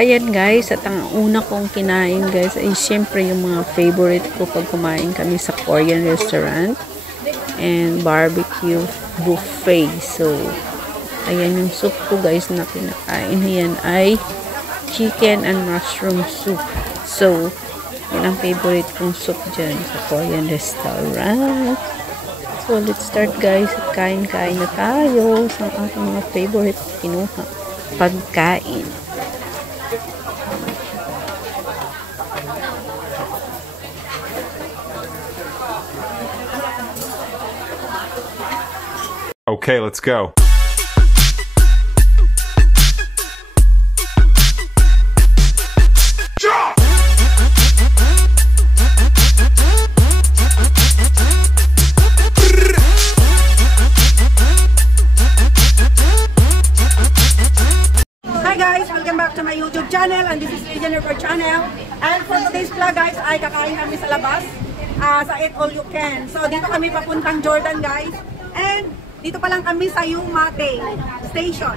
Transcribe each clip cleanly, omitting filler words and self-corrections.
ayan guys, at ang una kong kinain guys ay syempre yung mga favorite ko pag kumain kami sa Korean restaurant and barbecue buffet. So, ayan yung soup ko guys na kinakain. Ayan ay chicken and mushroom soup. So, yan ang favorite kong soup dyan sa Korean restaurant. So, let's start guys. Kain-kain na tayo sa ating mga favorite kinuha pagkain. Okay, let's go. Hi guys, welcome back to my YouTube channel, and this is Jennifer channel. And for today's vlog guys, ay kakain kami sa labas sa Eat All You Can. So dito kami papuntang Jordan guys, and dito pa lang kami sa Yumate station.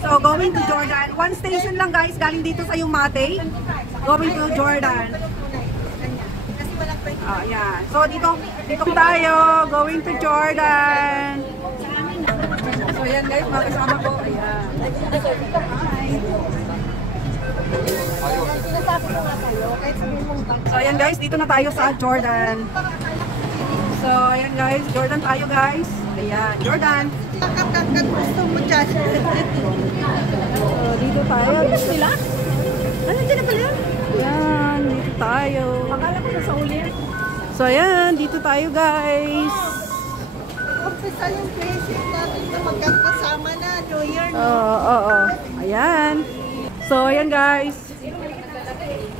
So going to Jordan, one station lang guys, galing dito sa Yumate, going to Jordan. Oh, yeah. So dito tayo, going to Jordan. So yan guys, mga kasama ko. Ayan. So ayan guys, dito na tayo sa Jordan. So ayan guys, Jordan tayo guys. Ayan, Jordan. Gusto mo dyan. So dito tayo. Sila? Ano dyan na pala? Ayan, dito tayo. Akala ko na sa uli. So ayan, dito tayo guys. Umpisa yung basic natin na magkakasama na New Year, no? Oo. Ayan. So, ayan guys.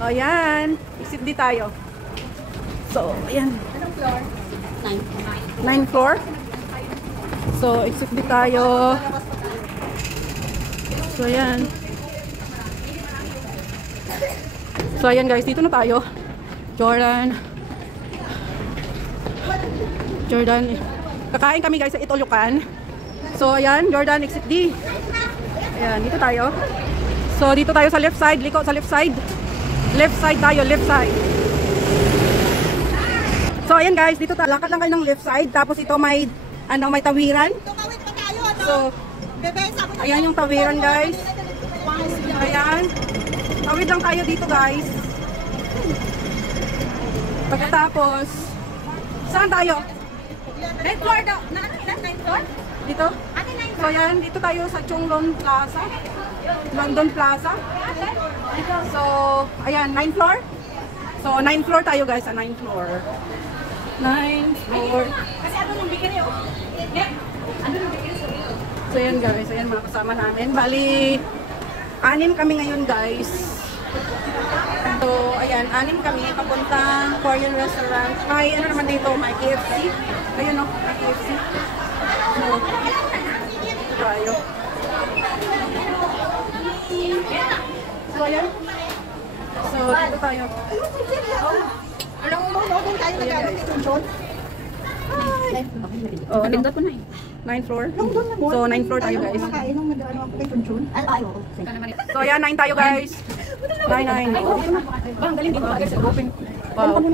Ayan. Exit di tayo. So, ayan. Anong floor? 9th floor. So, exit di tayo. So, ayan. So, ayan guys. Dito na tayo. Jordan. Kakain kami guys sa Eat All You Can. So ayan, Jordan, exit D. Ayan, dito tayo. So dito tayo sa left side, liko sa left side. Left side tayo, left side. So ayan guys, dito lakad lang kayo ng left side. Tapos ito may may tawiran. Tumawid pa tayo, ano? So Bebesa ko na. ayan yung tawiran guys. Ayan. Tawid lang tayo dito guys. Pagkatapos, saan tayo? 9th floor daw. Na ano ilan? 9th floor? Dito? Ano 9th So ayan, dito tayo sa Chunglon Plaza. London Plaza. So, ayan, 9th floor. So, 9th floor tayo guys, sa 9th floor. 9th floor. Kasi ano nung bigyan niyo? Ano nung bigyan niyo? So, ayan guys, ayan mga kasama namin. Bali, 6 kami ngayon guys. So, ayan, 6 kami papuntang Korean restaurant. May ano naman dito, may KFC. Ayun o, may KFC. So, tayo. So, ayan. So, dito tayo. Alam mo, doon tayo nag-aabot ni Tunchon? Oh, nandun po na eh. 9th floor. So, 9th floor tayo guys. Makain nung nag-ano ako kay Tunchon? Ay, oo. So, ayan, 9 tayo guys. 9. Bang, galing dito guys. Open. Wow.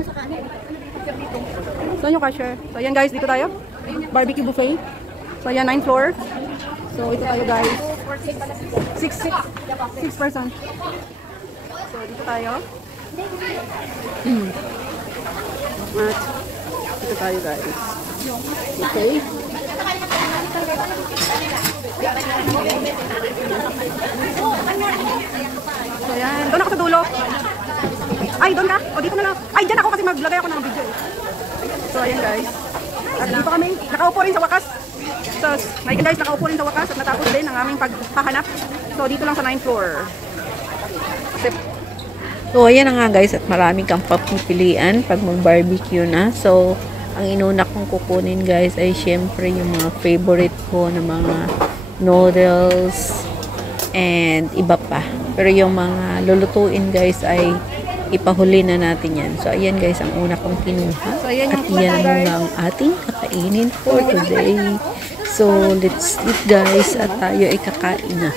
So, yung cashier. So, ayan guys, dito tayo. Barbecue buffet. So, ayan, 9th floor. So, ito tayo guys. 6 person. So, dito tayo. At, dito tayo guys. Okay. So, ayan. Doon ako sa dulo. Ay, doon ka? O, dito na lang. Ay, dyan ako kasi mag-vlogay ako ng video. So, ayan guys. At dito kami. Nakaupo rin sa wakas. So, ayan guys, nakaupo rin sa wakas at natapos din ang aming pagpahanap. So, dito lang sa 9th floor. So, ayan na nga guys, at marami kang papipilian pag mag-barbecue na. So, ang inuna kong kukunin guys ay syempre yung mga favorite ko na mga noodles and iba pa. Pero yung mga lulutuin guys ay ipahuli na natin yan. So, ayan guys, ang una kong kinuha. So, ayan at yan muna ang ating kakainin for today. So, let's eat guys at tayo ay kakain na.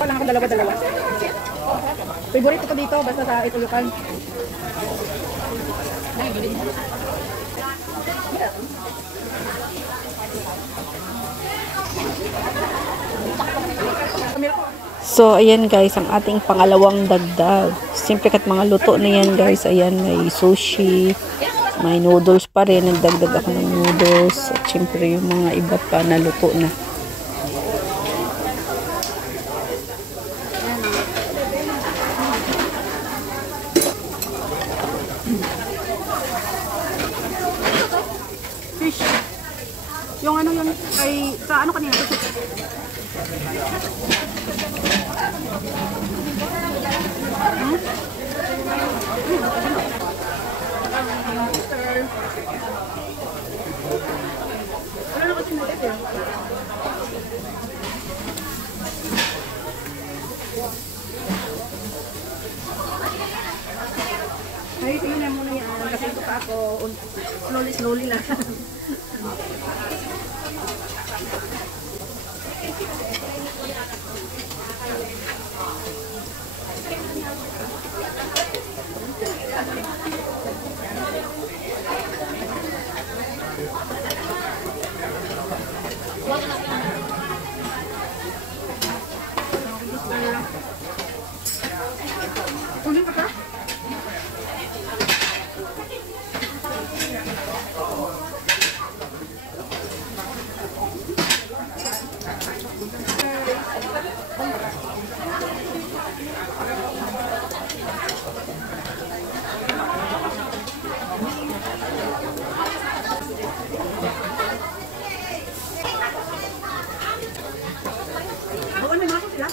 Lang ako dalawa-dalawa. Favorite ko dito basta sa Itulukan. So, ayan guys, ang ating pangalawang dagdag. Siyempre kat mga luto na yan guys. Ayan, may sushi, may noodles pa rin. Nagdagdag ako ng noodles. At siyempre yung mga iba pa na luto na. Fish. Yung ano yun, ay, sa ano kanina? Ay, tingnan mo na yan. Kasi ito pa ako, slowly lang. Kunin ka pa? Buwan may mga sila?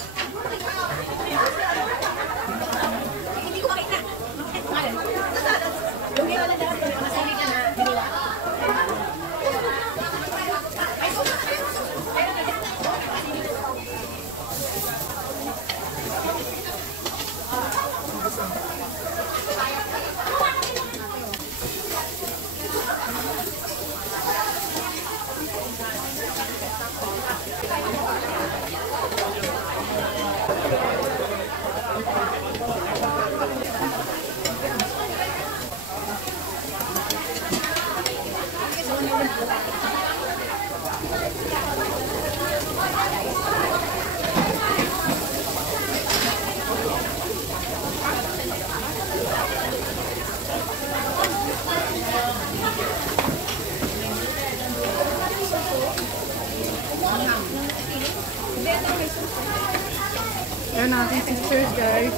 Yan natin sisters guys.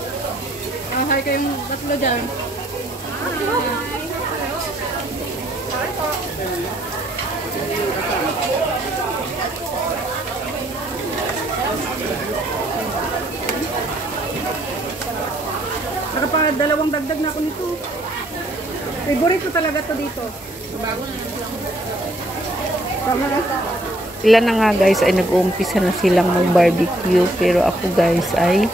Hi kayong tatlo dyan. Dalawang dagdag na ako nito. Favorite ko talaga to dito. Bago na. Sila na nga guys ay nag-uumpisa na silang mag-barbecue. Pero ako guys ay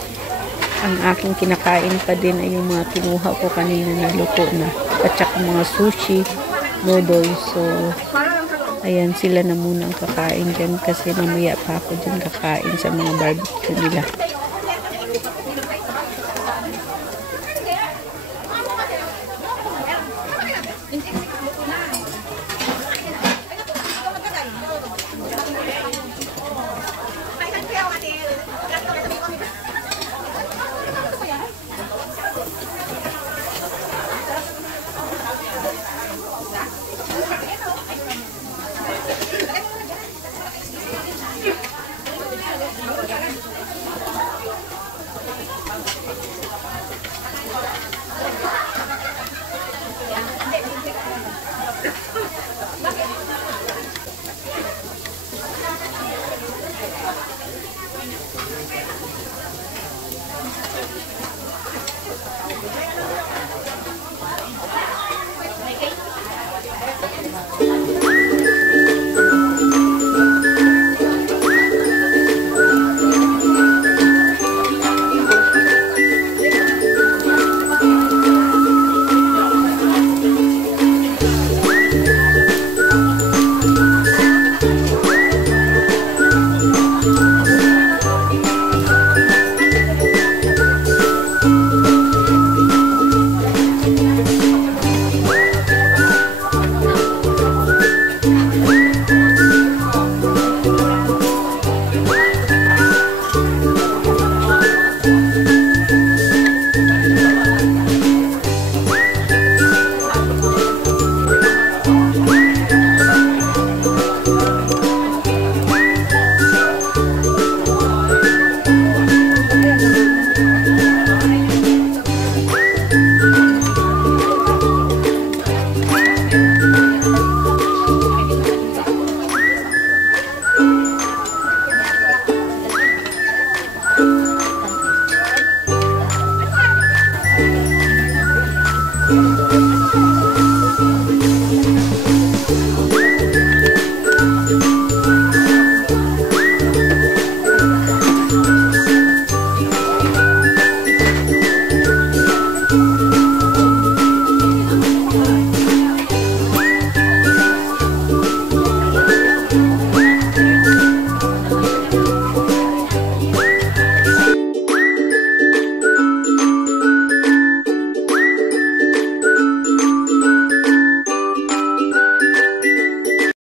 ang aking kinakain pa din ay yung mga kinuha ko kanina na luto na. At saka mga sushi, noodles. So, ayan sila na muna ang kakain dyan kasi mamaya pa ako dyan kakain sa mga barbecue nila.